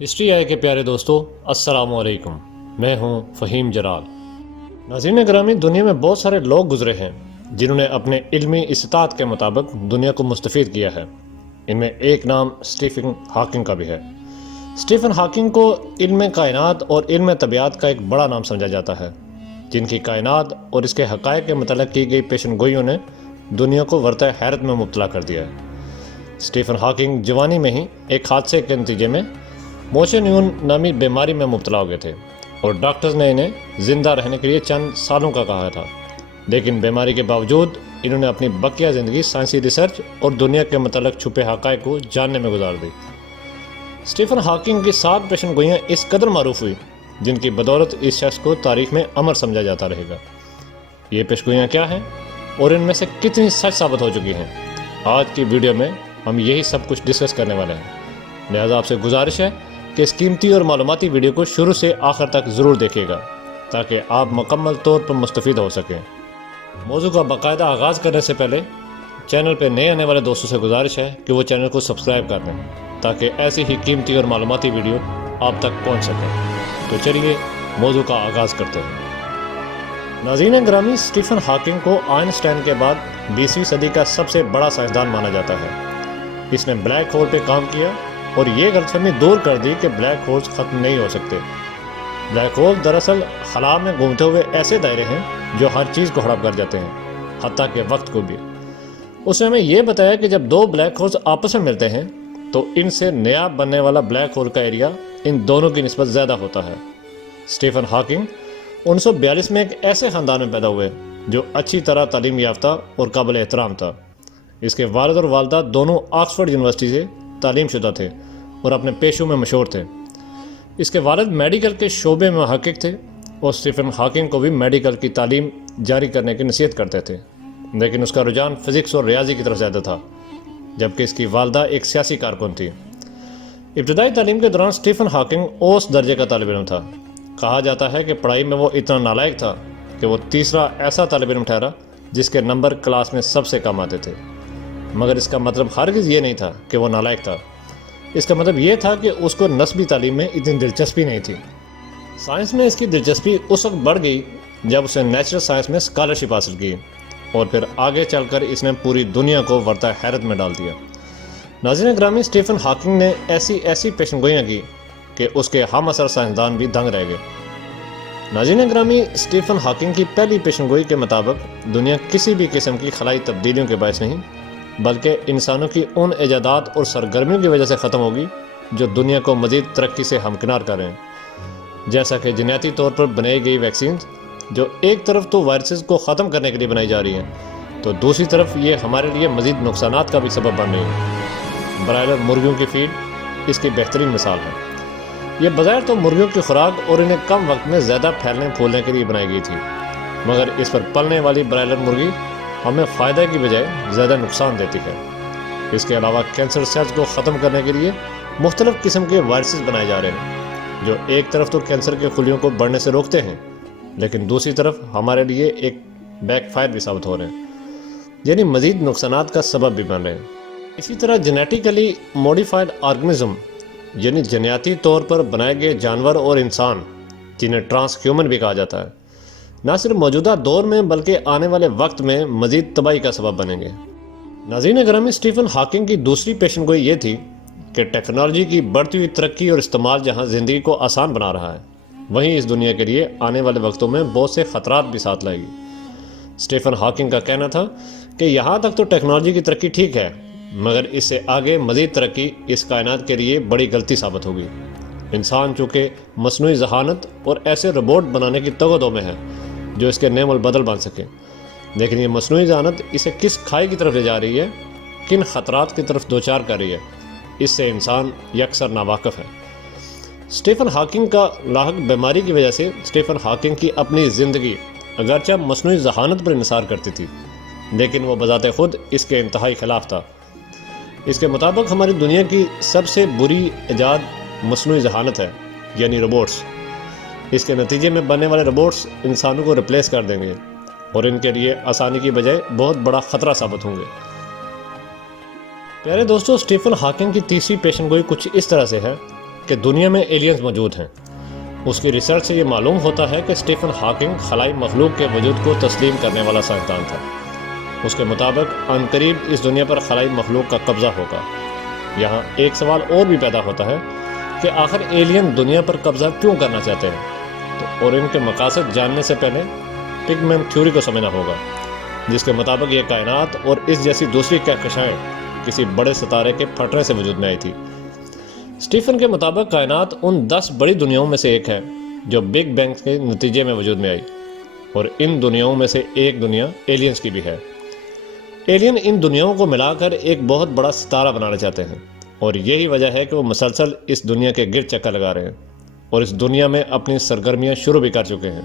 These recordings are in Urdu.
ہسٹری آئی کے پیارے دوستو، السلام علیکم۔ میں ہوں فہیم جلال۔ ناظرین گرامی، دنیا میں بہت سارے لوگ گزرے ہیں جنہوں نے اپنے علمی استطاعت کے مطابق دنیا کو مستفید کیا ہے۔ ان میں ایک نام اسٹیفن ہاکنگ کا بھی ہے۔ اسٹیفن ہاکنگ کو علم کائنات اور علم طبیعت کا ایک بڑا نام سمجھا جاتا ہے، جن کی کائنات اور اس کے حقائق کے متعلق کی گئی پیشن گوئیوں نے دنیا کو ورطہ حیرت میں مبتلا کر دیا ہے۔ اسٹیفن ہاکنگ جوانی میں ہی ایک حادثے کے نتیجے میں موچے نیون نامی بیماری میں مبتلا ہو گئے تھے اور ڈاکٹرز نے انہیں زندہ رہنے کے لیے چند سالوں کا کہا تھا، لیکن بیماری کے باوجود انہوں نے اپنی بقیہ زندگی سائنسی ریسرچ اور دنیا کے متعلق چھپے حقائق کو جاننے میں گزار دی۔ اسٹیفن ہاکنگ کی 7 پیشن گوئیاں اس قدر معروف ہوئی جن کی بدولت اس شخص کو تاریخ میں امر سمجھا جاتا رہے گا۔ یہ پیشن گوئیاں کیا ہیں اور ان میں سے کتنی سچ ثابت ہو چکی ہیں؟ آج کی ویڈیو میں ہم یہی سب کچھ ڈسکس کرنے والے ہیں، لہذا آپ سے گزارش ہے کہ اس قیمتی اور معلوماتی ویڈیو کو شروع سے آخر تک ضرور دیکھیے گا تاکہ آپ مکمل طور پر مستفید ہو سکیں۔ موضوع کا باقاعدہ آغاز کرنے سے پہلے چینل پہ نئے آنے والے دوستوں سے گزارش ہے کہ وہ چینل کو سبسکرائب کر دیں تاکہ ایسی ہی قیمتی اور معلوماتی ویڈیو آپ تک پہنچ سکیں۔ تو چلیے موضوع کا آغاز کرتے ہیں۔ ناظرین گرامی، اسٹیفن ہاکنگ کو آئنسٹائن کے بعد 20ویں صدی کا سب سے بڑا سائنسدان مانا جاتا ہے۔ اس نے بلیک ہول پہ کام کیا اور یہ غلط فہمی دور کر دی کہ بلیک ہولز ختم نہیں ہو سکتے۔ بلیک ہول دراصل خلا میں گھومتے ہوئے ایسے دائرے ہیں جو ہر چیز کو ہڑپ کر جاتے ہیں، حتیٰ کہ وقت کو بھی۔ اس نے ہمیں یہ بتایا کہ جب 2 بلیک ہولز آپس میں ملتے ہیں تو ان سے نیا بننے والا بلیک ہول کا ایریا ان دونوں کی نسبت زیادہ ہوتا ہے۔ اسٹیفن ہاکنگ 1942 میں ایک ایسے خاندان میں پیدا ہوئے جو اچھی طرح تعلیم یافتہ اور قابل احترام تھا۔ اس کے والد اور والدہ دونوں آکسفورڈ یونیورسٹی سے تعلیم شدہ تھے اور اپنے پیشوں میں مشہور تھے۔ اس کے والد میڈیکل کے شعبے میں محقق تھے اور اسٹیفن ہاکنگ کو بھی میڈیکل کی تعلیم جاری کرنے کی نصیحت کرتے تھے، لیکن اس کا رجحان فزکس اور ریاضی کی طرف زیادہ تھا، جبکہ اس کی والدہ ایک سیاسی کارکن تھی۔ ابتدائی تعلیم کے دوران اسٹیفن ہاکنگ اوسط درجے کا طالب علم تھا۔ کہا جاتا ہے کہ پڑھائی میں وہ اتنا نالائق تھا کہ وہ تیسرا ایسا طالب علم ٹھہرا جس کے نمبر کلاس میں سب سے کم آتے تھے، مگر اس کا مطلب ہرگز یہ نہیں تھا کہ وہ نالائق تھا۔ اس کا مطلب یہ تھا کہ اس کو نسبی تعلیم میں اتنی دلچسپی نہیں تھی۔ سائنس میں اس کی دلچسپی اس وقت بڑھ گئی جب اس نے نیچرل سائنس میں اسکالرشپ حاصل کی اور پھر آگے چل کر اس نے پوری دنیا کو ورطہ حیرت میں ڈال دیا۔ ناظرین گرامی، اسٹیفن ہاکنگ نے ایسی پیشن گوئیاں کی کہ اس کے ہم عصر سائنسدان بھی دنگ رہ گئے۔ ناظرین گرامی، اسٹیفن ہاکنگ کی پہلی پیشن گوئی کے مطابق دنیا کسی بھی قسم کی خلائی تبدیلیوں کے باعث نہیں بلکہ انسانوں کی ان ایجادات اور سرگرمیوں کی وجہ سے ختم ہوگی جو دنیا کو مزید ترقی سے ہمکنار کر رہے ہیں، جیسا کہ جینیاتی طور پر بنائی گئی ویکسینز جو ایک طرف تو وائرسز کو ختم کرنے کے لیے بنائی جا رہی ہیں تو دوسری طرف یہ ہمارے لیے مزید نقصانات کا بھی سبب بن رہی ہیں۔ برائلر مرغیوں کی فیڈ اس کی بہترین مثال ہے۔ یہ بظاہر تو مرغیوں کی خوراک اور انہیں کم وقت میں زیادہ پھیلنے پھولنے کے لیے بنائی گئی تھی، مگر اس پر پلنے والی برائلر مرغی ہمیں فائدہ کی بجائے زیادہ نقصان دیتی ہے۔ اس کے علاوہ کینسر سیلز کو ختم کرنے کے لیے مختلف قسم کے وائرسز بنائے جا رہے ہیں جو ایک طرف تو کینسر کے خلیوں کو بڑھنے سے روکتے ہیں لیکن دوسری طرف ہمارے لیے ایک بیک فائر بھی ثابت ہو رہے ہیں، یعنی مزید نقصانات کا سبب بھی بن رہے ہیں۔ اسی طرح جینیٹیکلی موڈیفائڈ آرگنزم یعنی جنیاتی طور پر بنائے گئے جانور اور انسان جنہیں ٹرانس ہیومن بھی کہا جاتا ہے، نہ صرف موجودہ دور میں بلکہ آنے والے وقت میں مزید تباہی کا سبب بنیں گے۔ ناظرین گرامی، اسٹیفن ہاکنگ کی دوسری پیشن گوئی یہ تھی کہ ٹیکنالوجی کی بڑھتی ہوئی ترقی اور استعمال جہاں زندگی کو آسان بنا رہا ہے، وہیں اس دنیا کے لیے آنے والے وقتوں میں بہت سے خطرات بھی ساتھ لائے گی۔ اسٹیفن ہاکنگ کا کہنا تھا کہ یہاں تک تو ٹیکنالوجی کی ترقی ٹھیک ہے، مگر اس سے آگے مزید ترقی اس کائنات کے لیے بڑی غلطی ثابت ہوگی۔ انسان چونکہ مصنوعی ذہانت اور ایسے روبوٹ بنانے کی تگودوں میں ہے جو اس کے نعم البدل بن سکیں، لیکن یہ مصنوعی ذہانت اسے کس کھائی کی طرف لے جا رہی ہے، کن خطرات کی طرف دوچار کر رہی ہے، اس سے انسان یکسر ناواقف ہے۔ اسٹیفن ہاکنگ کا لاحق بیماری کی وجہ سے اسٹیفن ہاکنگ کی اپنی زندگی اگرچہ مصنوعی ذہانت پر انحصار کرتی تھی لیکن وہ بذات خود اس کے انتہائی خلاف تھا۔ اس کے مطابق ہماری دنیا کی سب سے بری ایجاد مصنوعی ذہانت ہے، یعنی روبوٹس۔ اس کے نتیجے میں بننے والے روبوٹس انسانوں کو ریپلیس کر دیں گے اور ان کے لیے آسانی کی بجائے بہت بڑا خطرہ ثابت ہوں گے۔ پیارے دوستو، اسٹیفن ہاکنگ کی تیسری پیشن گوئی کچھ اس طرح سے ہے کہ دنیا میں ایلینز موجود ہیں۔ اس کی ریسرچ سے یہ معلوم ہوتا ہے کہ اسٹیفن ہاکنگ خلائی مخلوق کے وجود کو تسلیم کرنے والا سائنسدان تھا۔ اس کے مطابق عنقریب اس دنیا پر خلائی مخلوق کا قبضہ ہوگا۔ یہاں ایک سوال اور بھی پیدا ہوتا ہے کہ آخر ایلین دنیا پر قبضہ کیوں کرنا چاہتے ہیں، اور ان کے مقاصد جاننے سے پہلے بگ بینگ تھیوری کو سمجھنا ہوگا، جس کے مطابق یہ کائنات اور اس جیسی دوسری کہکشائیں کسی بڑے ستارے کے پھٹنے سے وجود میں آئی تھی۔ اسٹیفن کے مطابق کائنات ان 10 بڑی دنیاؤں میں سے ایک ہے جو بگ بینگ کے نتیجے میں وجود میں آئی، اور ان دنیاؤں میں سے ایک دنیا ایلینز کی بھی ہے۔ ایلین ان دنیاؤں کو ملا کر ایک بہت بڑا ستارہ بنانا چاہتے ہیں، اور یہی وجہ ہے کہ وہ مسلسل اس دنیا کے گرد چکر لگا رہے ہیں اور اس دنیا میں اپنی سرگرمیاں شروع بھی کر چکے ہیں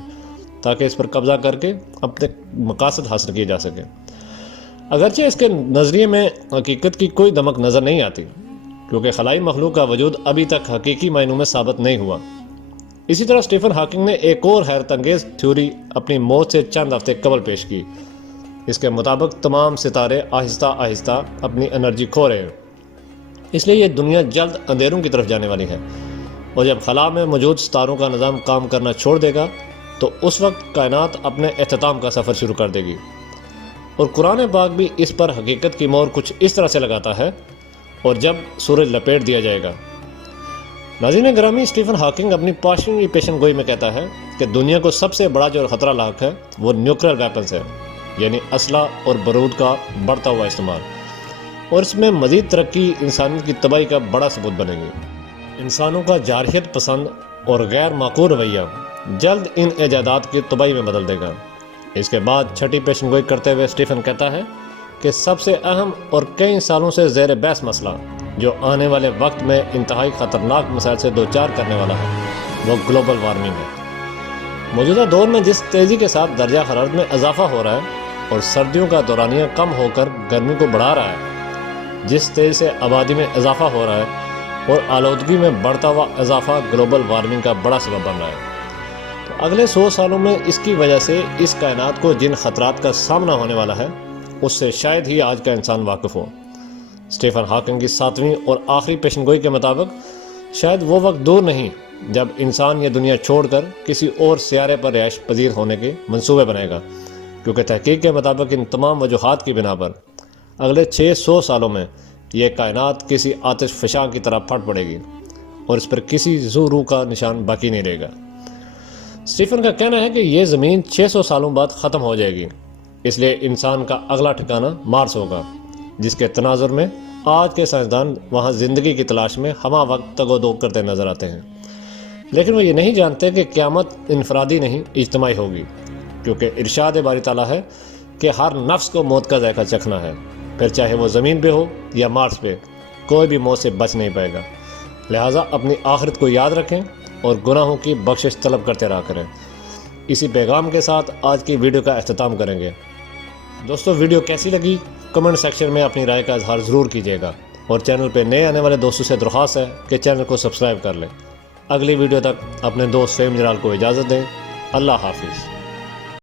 تاکہ اس پر قبضہ کر کے اپنے مقاصد حاصل کیے جا سکیں۔ اگرچہ اس کے نظریے میں حقیقت کی کوئی دمک نظر نہیں آتی، کیونکہ خلائی مخلوق کا وجود ابھی تک حقیقی معنوں میں ثابت نہیں ہوا۔ اسی طرح اسٹیفن ہاکنگ نے ایک اور حیرت انگیز تھیوری اپنی موت سے چند ہفتے قبل پیش کی۔ اس کے مطابق تمام ستارے آہستہ آہستہ اپنی انرجی کھو رہے ہیں، اس لیے یہ دنیا جلد اندھیروں کی طرف جانے والی ہے، اور جب خلا میں موجود ستاروں کا نظام کام کرنا چھوڑ دے گا تو اس وقت کائنات اپنے اختتام کا سفر شروع کر دے گی۔ اور قرآن پاک بھی اس پر حقیقت کی مہر کچھ اس طرح سے لگاتا ہے، اور جب سورج لپیٹ دیا جائے گا۔ ناظرین گرامی، اسٹیفن ہاکنگ اپنی پاشنی پیشن گوئی میں کہتا ہے کہ دنیا کو سب سے بڑا جو خطرہ لاحق ہے وہ نیوکلیئر ویپنز ہے، یعنی اسلحہ اور بارود کا بڑھتا ہوا استعمال، اور اس میں مزید ترقی انسانیت کی تباہی کا بڑا ثبوت بنے گی۔ انسانوں کا جارحیت پسند اور غیر معقول رویہ جلد ان ایجادات کی تباہی میں بدل دے گا۔ اس کے بعد چھٹی پیشن گوئی کرتے ہوئے اسٹیفن کہتا ہے کہ سب سے اہم اور کئی سالوں سے زیر بحث مسئلہ جو آنے والے وقت میں انتہائی خطرناک مسائل سے دوچار کرنے والا ہے وہ گلوبل وارمنگ ہے۔ موجودہ دور میں جس تیزی کے ساتھ درجہ حرارت میں اضافہ ہو رہا ہے اور سردیوں کا دورانیہ کم ہو کر گرمی کو بڑھا رہا ہے، جس تیزی سے آبادی میں اضافہ ہو رہا ہے اور آلودگی میں بڑھتا ہوا اضافہ گلوبل وارمنگ کا بڑا سبب بن رہا ہے، تو اگلے 100 سالوں میں اس کی وجہ سے اس کائنات کو جن خطرات کا سامنا ہونے والا ہے اس سے شاید ہی آج کا انسان واقف ہو۔ اسٹیفن ہاکنگ کی 7ویں اور آخری پیشن گوئی کے مطابق شاید وہ وقت دور نہیں جب انسان یہ دنیا چھوڑ کر کسی اور سیارے پر رہائش پذیر ہونے کے منصوبے بنائے گا، کیونکہ تحقیق کے مطابق ان تمام وجوہات کی بنا پر اگلے 600 سالوں میں یہ کائنات کسی آتش فشاں کی طرح پھٹ پڑے گی اور اس پر کسی زو روح کا نشان باقی نہیں رہے گا۔ اسٹیفن کا کہنا ہے کہ یہ زمین 600 سالوں بعد ختم ہو جائے گی، اس لیے انسان کا اگلا ٹھکانہ مارس ہوگا، جس کے تناظر میں آج کے سائنسدان وہاں زندگی کی تلاش میں ہمہ وقت تگ و دو کرتے نظر آتے ہیں، لیکن وہ یہ نہیں جانتے کہ قیامت انفرادی نہیں اجتماعی ہوگی، کیونکہ ارشاد باری تعالیٰ ہے کہ ہر نفس کو موت کا ذائقہ چکھنا ہے، پھر چاہے وہ زمین پہ ہو یا مارس پہ، کوئی بھی موت سے بچ نہیں پائے گا۔ لہٰذا اپنی آخرت کو یاد رکھیں اور گناہوں کی بخشش طلب کرتے رہا کریں۔ اسی پیغام کے ساتھ آج کی ویڈیو کا اختتام کریں گے۔ دوستو، ویڈیو کیسی لگی کمنٹ سیکشن میں اپنی رائے کا اظہار ضرور کیجیے گا، اور چینل پہ نئے آنے والے دوستوں سے درخواست ہے کہ چینل کو سبسکرائب کر لیں۔ اگلی ویڈیو تک اپنے دوست فہیم جلال کو اجازت دیں۔ اللہ حافظ۔